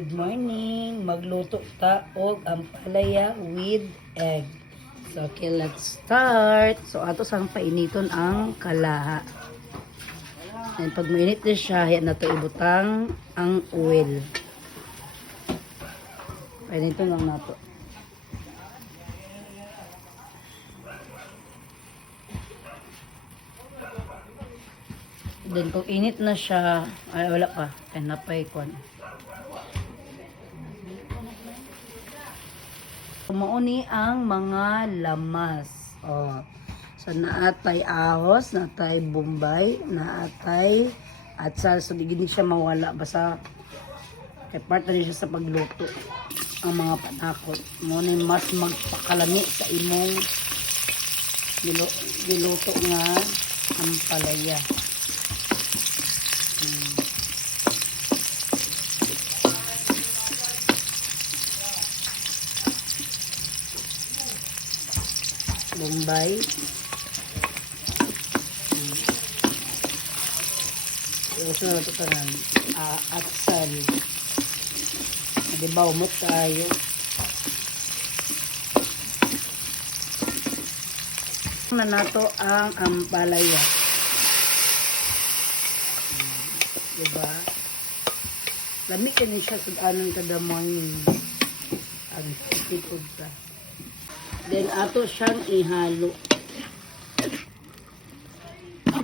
Good morning. Magluto ta og ampalaya with egg. So, okay, let's start. So, ato sang painiton ang kalaha. And pag mainit na siya, yan na to ibutang ang oil. Painiton lang nato. Then, kung init na siya, ay wala pa. Ay, napay kon. Mauni ang mga lamas. Oh. So naatay ahos, naatay bombay, naatay atsal. So di gini siya mawala basta kay part na siya sa pagluto. Ang mga panakot mo ni mas magpakalami sa imong niluto nga ampalaya. Bombay. So, ito tanan. Atsal. Diba, umot tayo. Na nato ang ampalaya. Diba? Lamig ka niya sa anong kada morning. Ang tipod ka. Then, ato siyang ihalo.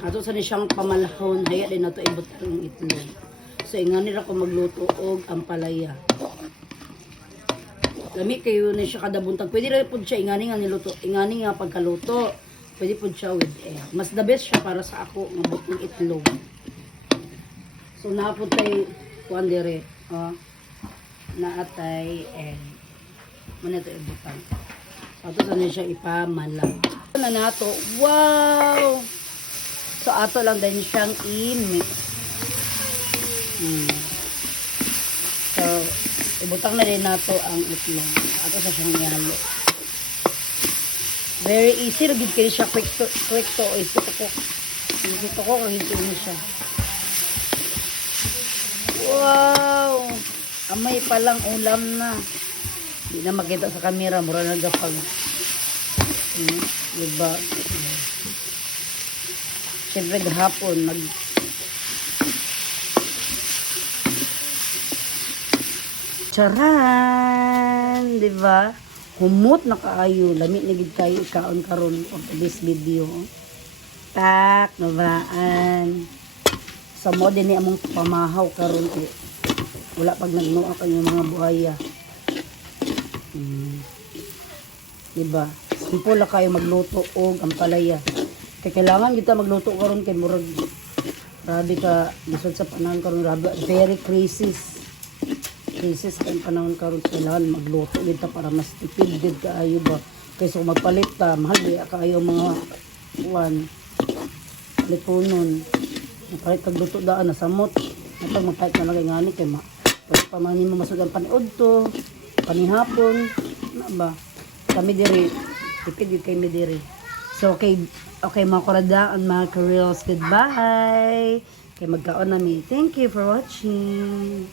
Ato sa siyang pamalahon. Haya din nato ibutang ng itlog. So, ingani ra ko magluto og ampalaya. Lami kayo na siya kada buntag. Pwede rin po siya ingani nga niluto. Ingani nga pagkaluto. Pwede po siya with egg. Mas the best siya para sa ako ng butong itlog. So, naapod tayo kuwan dire. Naatay egg. Muna ito ibutang. Ato sa na siya ipamalang. Ito na nato. Wow! So, ato lang din siyang i-mix. So, ibutang na rin nato ang itlog. Ato sa siyang ihalo. Very easy. Nagid kayo siya. Quick to. Ito ko. Kahit yun siya. Wow! Amay palang ulam na. Hindi na makita sa camera, mura nagapag. Diba? Siyempre gahapon, Charan! Diba? Humot na kaayo. Lamit na gid kayo ikaon karon of this video. Tak, nabaan. Sa mo din ni among pamahaw karon eh. Wala pag nagnuwa kanyang mga buhaya. Diba? Simple lang kayo magluto og ampalaya. Kaya kailangan kita magluto karon kay murag grabe ka lisod sa panahon karon, grabe very crisis kay panahon karon. Kailangan magluto kita para mas tipid gid kaayo ba kaysa kung magpalit ta mahal di kaayo mga kuan lipunon. Mapalit kag luto daan na samot natag magpalit na lang ngani kay pamanin mo masugan paniod to panihapon na ba kami diri tipid kay mi diri. So okay mga kuradaan, mga ka-reels, goodbye kay magkaon na mi. Thank you for watching.